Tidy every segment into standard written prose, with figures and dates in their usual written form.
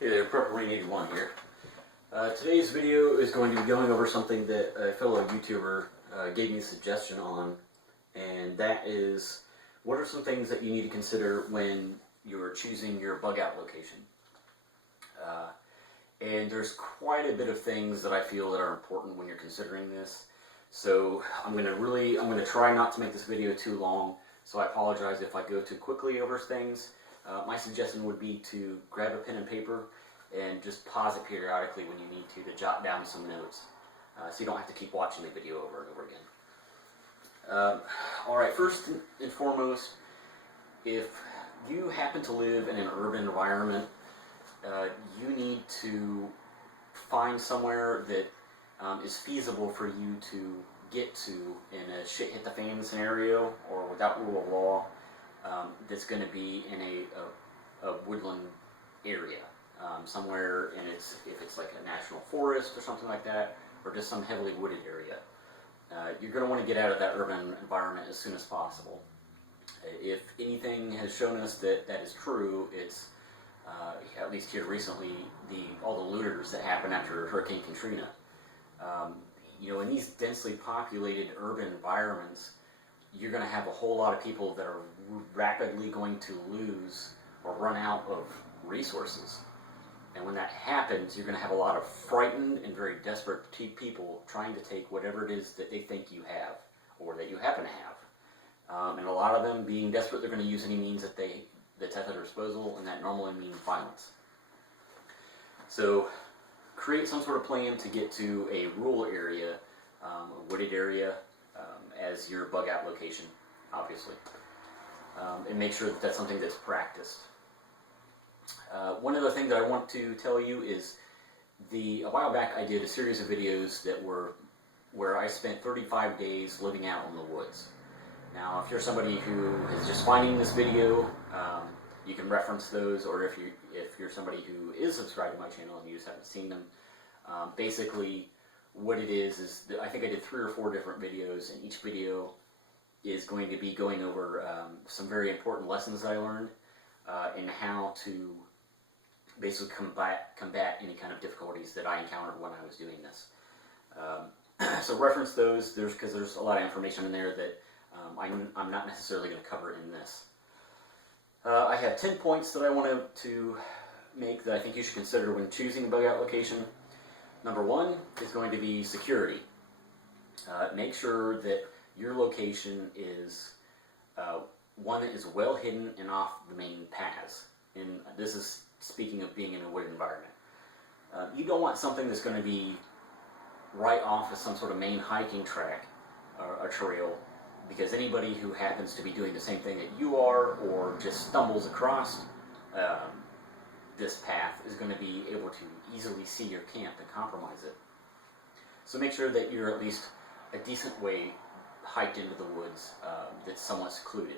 Hey there, Prepper Marine 81 here. Today's video is going to be going over something that a fellow YouTuber gave me a suggestion on, and that is, what are some things that you need to consider when you're choosing your bug out location? And there's quite a bit of things that I feel that are important when you're considering this. So I'm going to try not to make this video too long, so I apologize if I go too quickly over things. My suggestion would be to grab a pen and paper and just pause it periodically when you need to jot down some notes, so you don't have to keep watching the video over and over again. Alright, first and foremost, if you happen to live in an urban environment, you need to find somewhere that is feasible for you to get to in a shit hit the fan scenario, or without rule of law, that's going to be in a woodland area, somewhere if it's like a national forest or something like that, or just some heavily wooded area. You're going to want to get out of that urban environment as soon as possible. If anything has shown us that that is true, it's at least here recently, all the looters that happened after Hurricane Katrina. In these densely populated urban environments, you're going to have a whole lot of people that are rapidly going to lose or run out of resources. And when that happens, you're going to have a lot of frightened and very desperate people trying to take whatever it is that they think you have, or that you happen to have. And a lot of them, being desperate, they're going to use any means that's at their disposal, and that normally means violence. So create some sort of plan to get to a rural area, a wooded area, as your bug out location, obviously. And make sure that that's something that's practiced. One other thing that I want to tell you is, a while back I did a series of videos that were where I spent 35 days living out in the woods. Now, if you're somebody who is just finding this video, you can reference those, or if you're somebody who is subscribed to my channel and you just haven't seen them, basically what it is I think I did 3 or 4 different videos, and each video is going to be going over some very important lessons that I learned in how to basically combat any kind of difficulties that I encountered when I was doing this. So reference those, because there's a lot of information in there that I'm not necessarily going to cover in this. I have 10 points that I wanted to make that I think you should consider when choosing a bug out location. Number 1 is going to be security. Make sure that your location is one that is well hidden and off the main paths. And this is speaking of being in a wooded environment. You don't want something that's going to be right off of some sort of main hiking track or a trail, because anybody who happens to be doing the same thing that you are, or just stumbles across this path, is going to be able to easily see your camp and compromise it. So make sure that you're at least a decent way hiked into the woods that's somewhat secluded.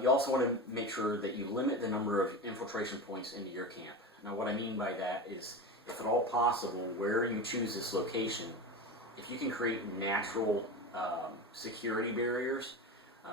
You also want to make sure that you limit the number of infiltration points into your camp. Now, what I mean by that is, if at all possible, where you choose this location, if you can create natural security barriers,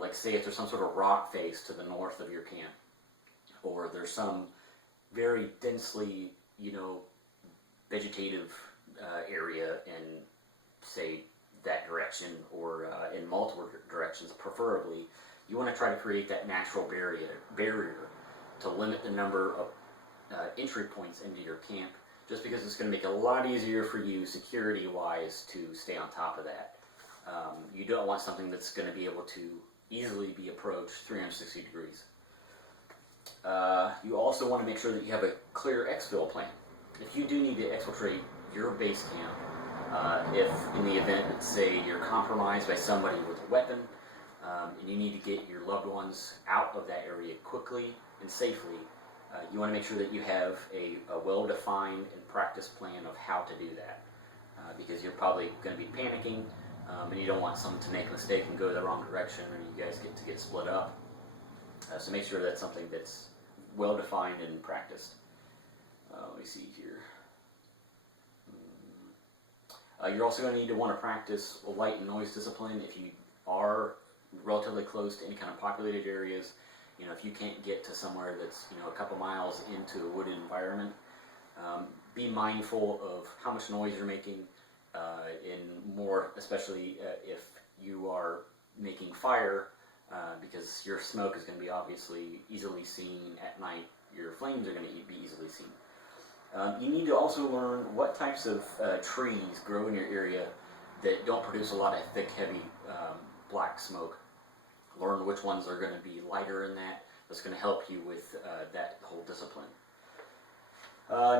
like say if there's some sort of rock face to the north of your camp, or there's some very densely, vegetative area in, say, that direction, or in multiple directions preferably, you want to try to create that natural barrier to limit the number of entry points into your camp, just because it's going to make it a lot easier for you security-wise to stay on top of that. You don't want something that's going to be able to easily be approached 360 degrees. You also want to make sure that you have a clear exfil plan. If you do need to exfiltrate your base camp, if in the event that, say, you're compromised by somebody with a weapon, and you need to get your loved ones out of that area quickly and safely, you want to make sure that you have a well-defined and practiced plan of how to do that, because you're probably going to be panicking, and you don't want someone to make a mistake and go the wrong direction, or you guys get split up. So make sure that's something that's well-defined and practiced. Let me see here. You're also going to need to want to practice light and noise discipline if you are relatively close to any kind of populated areas. You know, if you can't get to somewhere that's, you know, a couple miles into a wooded environment, be mindful of how much noise you're making, and more especially if you are making fire, because your smoke is going to be obviously easily seen at night. Your flames are going to be easily seen. You need to also learn what types of trees grow in your area that don't produce a lot of thick, heavy black smoke. Learn which ones are going to be lighter in that. That's going to help you with that whole discipline.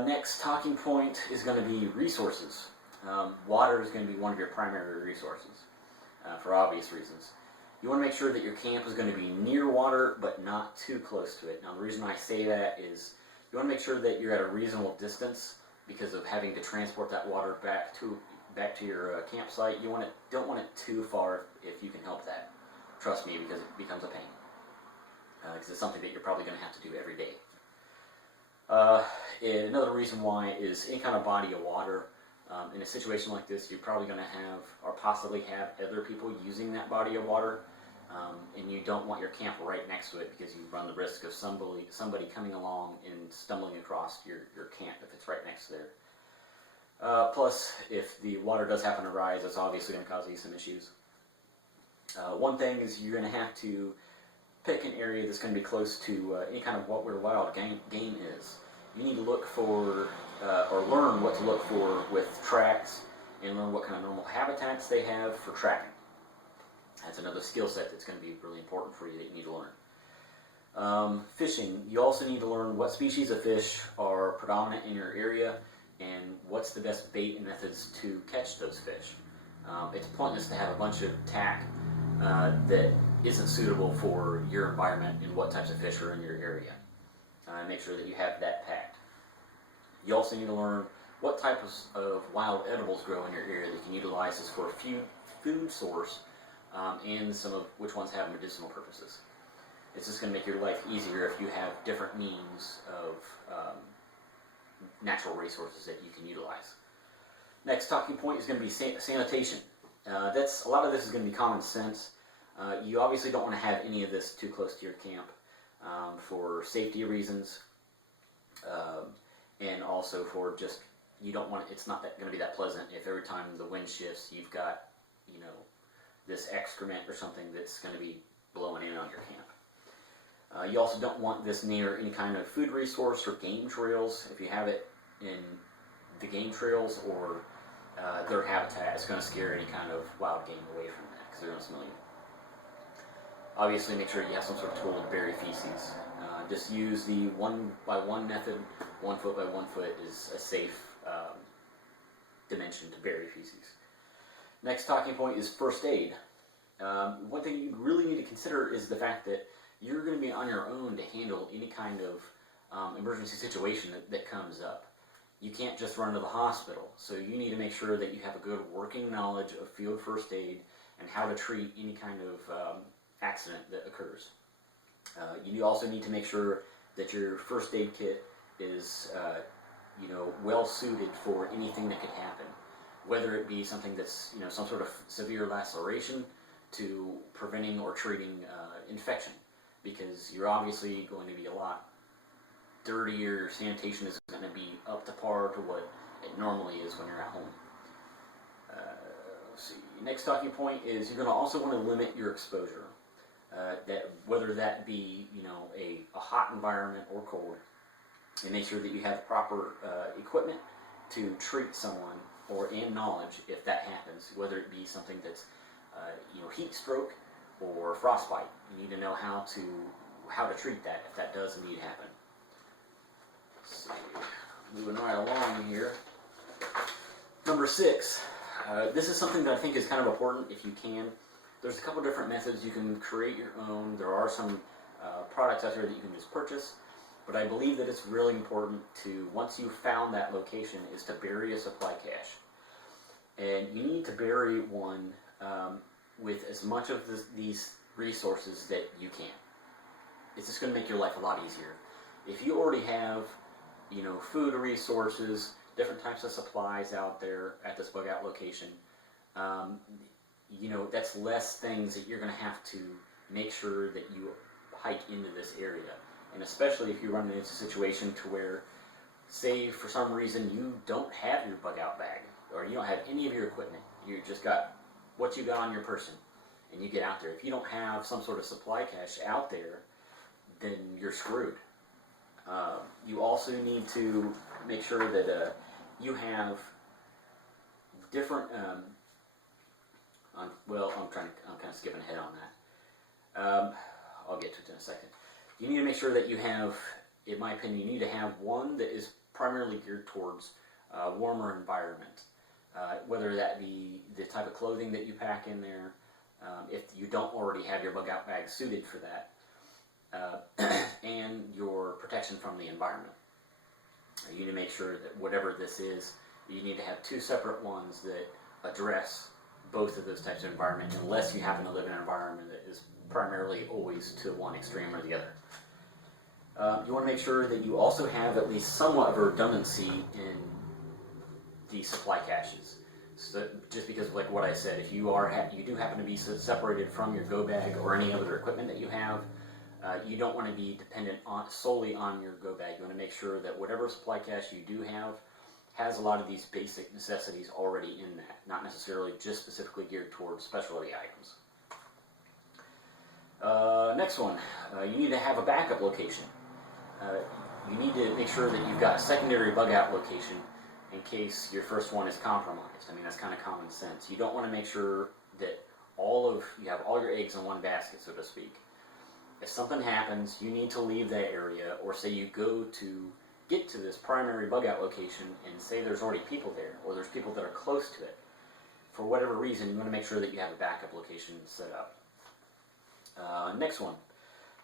Next talking point is going to be resources. Water is going to be one of your primary resources for obvious reasons. You want to make sure that your camp is going to be near water but not too close to it. Now the reason I say that is you want to make sure that you're at a reasonable distance because of having to transport that water back to your campsite. You don't want it too far if you can help that. Trust me, because it becomes a pain. Because it's something that you're probably going to have to do every day. Another reason why is any kind of body of water. In a situation like this, you're probably going to have, or possibly have, other people using that body of water, and you don't want your camp right next to it because you run the risk of somebody coming along and stumbling across your camp if it's right next to there. Plus, if the water does happen to rise, it's obviously going to cause you some issues. One thing is you're going to have to pick an area that's going to be close to any kind of where wild game is. You need to look for, or learn what to look for with tracks, and learn what kind of normal habitats they have for tracking. That's another skill set that's going to be really important for you that you need to learn. Fishing, you also need to learn what species of fish are predominant in your area, and what's the best bait and methods to catch those fish. It's pointless to have a bunch of tack that isn't suitable for your environment and what types of fish are in your area. Make sure that you have that packed. You also need to learn what types of wild edibles grow in your area that you can utilize as for a food source, and some of which ones have medicinal purposes. It's just going to make your life easier if you have different means of natural resources that you can utilize. Next talking point is going to be sanitation. A lot of this is going to be common sense. You obviously don't want to have any of this too close to your camp for safety reasons, and also for just, you don't want, it's not going to be that pleasant if every time the wind shifts you've got, you know, this excrement or something that's going to be blowing in on your camp. You also don't want this near any kind of food resource or game trails. If you have it in the game trails or their habitat, it's going to scare any kind of wild game away from that because they're going to smell you. Obviously, make sure you have some sort of tool to bury feces. Just use the 1x1 method. 1 foot by 1 foot is a safe dimension to bury feces. Next talking point is first aid. One thing you really need to consider is the fact that you're going to be on your own to handle any kind of emergency situation that comes up. You can't just run to the hospital, so you need to make sure that you have a good working knowledge of field first aid and how to treat any kind of accident that occurs. You also need to make sure that your first aid kit is well suited for anything that could happen, whether it be something that's some sort of severe laceration to preventing or treating infection, because you're obviously going to be a lot dirtier. Sanitation is going to be up to par to what it normally is when you're at home. Let's see. Next talking point is you're going to also want to limit your exposure. Whether that be a hot environment or cold, and make sure that you have proper equipment to treat someone and knowledge if that happens, whether it be something that's heat stroke or frostbite. You need to know how to treat that if that does indeed happen. Let's see. Moving right along here. Number 6. This is something that I think is kind of important if you can. There's a couple different methods. You can create your own. There are some products out there that you can just purchase. But I believe that it's really important to, once you've found that location, is to bury a supply cache. And you need to bury one with as much of these resources that you can. It's just going to make your life a lot easier. If you already have, food resources, different types of supplies out there at this Bugout location, that's less things that you're going to have to make sure that you hike into this area. And especially if you run into a situation to where, say for some reason you don't have your bug out bag, or you don't have any of your equipment, you just got what you got on your person, and you get out there. If you don't have some sort of supply cache out there, then you're screwed. You also need to make sure that you have different. I'm kind of skipping ahead on that. I'll get to it in a second. You need to make sure that you have, in my opinion, you need to have one that is primarily geared towards a warmer environment. Whether that be the type of clothing that you pack in there, if you don't already have your bug out bag suited for that, and your protection from the environment. You need to make sure that whatever this is, you need to have two separate ones that address both of those types of environment, unless you happen to live in an environment that is primarily always to one extreme or the other. You want to make sure that you also have at least somewhat of a redundancy in the supply caches. So just because, like what I said, if you do happen to be separated from your go bag or any other equipment that you have, you don't want to be dependent solely on your go bag. You want to make sure that whatever supply cache you do have has a lot of these basic necessities already in that, not necessarily just specifically geared towards specialty items. Next one, you need to have a backup location. You need to make sure that you've got a secondary bug out location in case your first one is compromised. I mean, that's kind of common sense. You don't want to make sure that you have all your eggs in one basket, so to speak. If something happens, you need to leave that area, or say you go to get to this primary bug out location and say there's already people there, or there's people that are close to it. For whatever reason, you want to make sure that you have a backup location set up. Next one,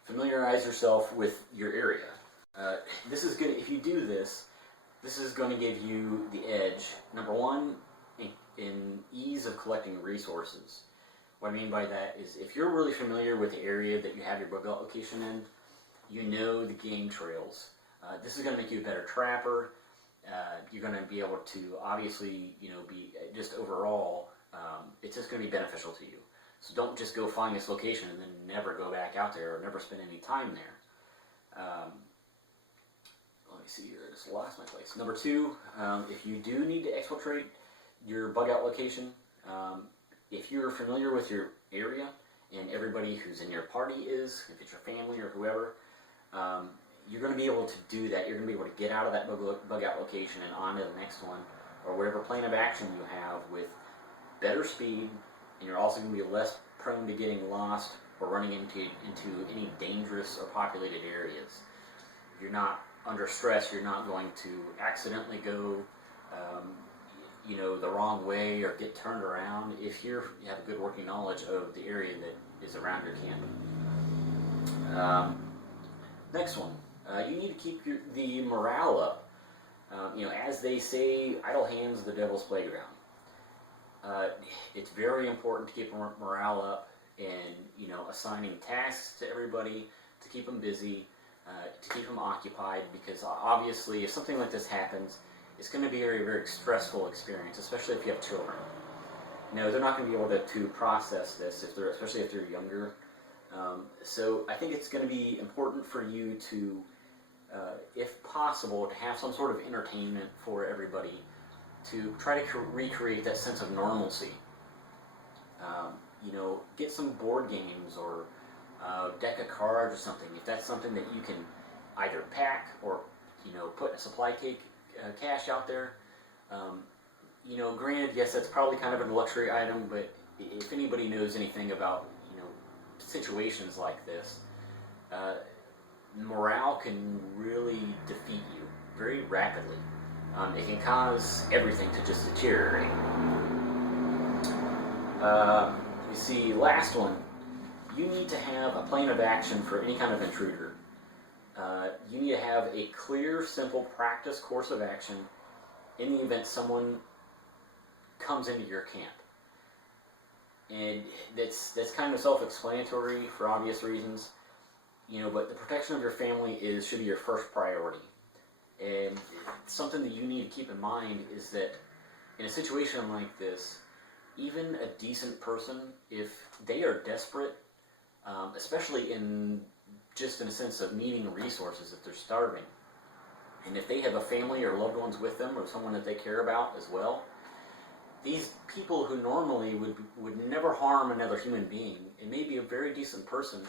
familiarize yourself with your area. This is good. If you do this, this is going to give you the edge, number one, in ease of collecting resources. What I mean by that is, if you're really familiar with the area that you have your bug out location in, you know the game trails. This is going to make you a better trapper. You're going to be able to obviously, be just overall, it's just going to be beneficial to you. So don't just go find this location and then never go back out there or never spend any time there. Let me see here, I just lost my place. Number two, if you do need to exfiltrate your bug out location, if you're familiar with your area and everybody who's in your party is, if it's your family or whoever, you're going to be able to do that. You're going to be able to get out of that bug out location and on to the next one, or whatever plan of action you have, with better speed, and you're also going to be less prone to getting lost or running into any dangerous or populated areas. If you're not under stress, you're not going to accidentally go the wrong way or get turned around if you have a good working knowledge of the area that is around your camp. Next one, you need to keep the morale up. As they say, idle hands are the devil's playground. It's very important to keep morale up and assigning tasks to everybody to keep them busy, to keep them occupied, because obviously if something like this happens, it's going to be a very, very stressful experience, especially if you have children. They're not going to be able to process this, especially if they're younger. So I think it's going to be important for you to, if possible, to have some sort of entertainment for everybody, to try to recreate that sense of normalcy. Get some board games or a deck of cards or something, if that's something that you can either pack or put a supply cache out there. Granted, yes, that's probably kind of a luxury item, but if anybody knows anything about situations like this, morale can really defeat you very rapidly. It can cause everything to just deteriorate. You see, last one, you need to have a plan of action for any kind of intruder. You need to have a clear, simple practice course of action in the event someone comes into your camp. And that's kind of self-explanatory for obvious reasons, but the protection of your family should be your first priority. And something that you need to keep in mind is that in a situation like this, even a decent person, if they are desperate, especially in just in a sense of needing resources if they're starving. And if they have a family or loved ones with them or someone that they care about as well, these people who normally would never harm another human being, and maybe a very decent person,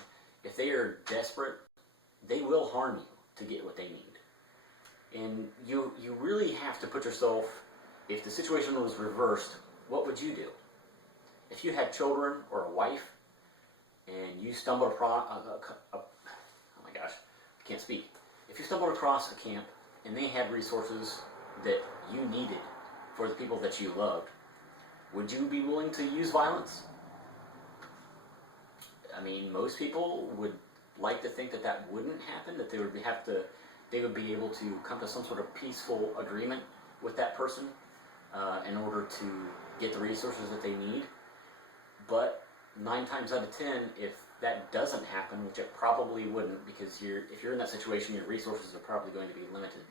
if they are desperate, they will harm you to get what they need. And you really have to put yourself, if the situation was reversed, what would you do? If you had children or a wife, and you stumbled across, oh my gosh, I can't speak. If you stumbled across a camp, and they had resources that you needed for the people that you loved, would you be willing to use violence? I mean, most people would like to think that that wouldn't happen, that they would be able to come to some sort of peaceful agreement with that person in order to get the resources that they need. But 9 times out of 10, if that doesn't happen, which it probably wouldn't, because if you're in that situation, your resources are probably going to be limited.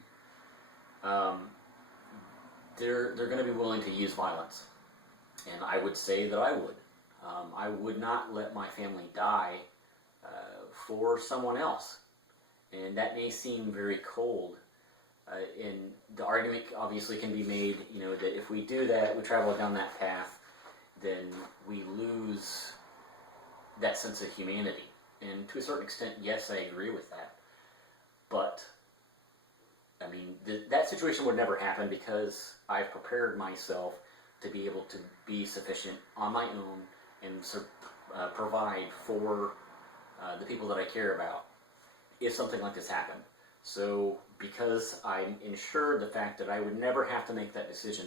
They're going to be willing to use violence. And I would say that I would. I would not let my family die for someone else. And that may seem very cold. And the argument obviously can be made, that if we do that, we travel down that path, then we lose that sense of humanity. And to a certain extent, yes, I agree with that. But, I mean, that situation would never happen because I've prepared myself to be able to be sufficient on my own and provide for the people that I care about if something like this happened. So, because I'm ensured the fact that I would never have to make that decision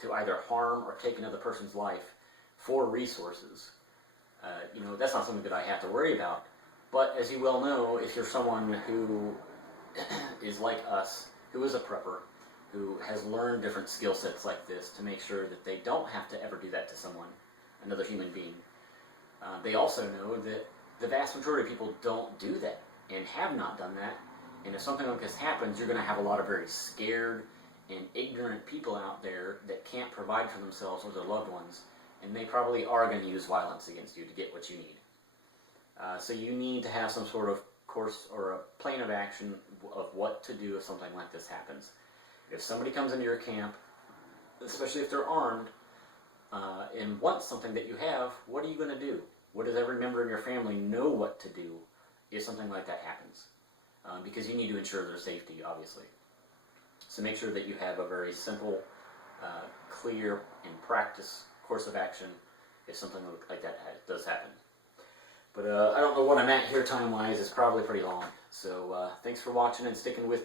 to either harm or take another person's life for resources, that's not something that I have to worry about. But as you well know, if you're someone who is like us, who is a prepper, who has learned different skill sets like this to make sure that they don't have to ever do that to someone, another human being, they also know that the vast majority of people don't do that and have not done that. And if something like this happens, you're going to have a lot of very scared and ignorant people out there that can't provide for themselves or their loved ones, and they probably are going to use violence against you to get what you need. So you need to have some sort of course or a plan of action of what to do if something like this happens. If somebody comes into your camp, especially if they're armed, and wants something that you have, what are you going to do? What does every member in your family know what to do if something like that happens? Because you need to ensure their safety, obviously. So make sure that you have a very simple, clear, and practice course of action if something like that does happen. But I don't know what I'm at here time-wise. It's probably pretty long. So thanks for watching and sticking with me.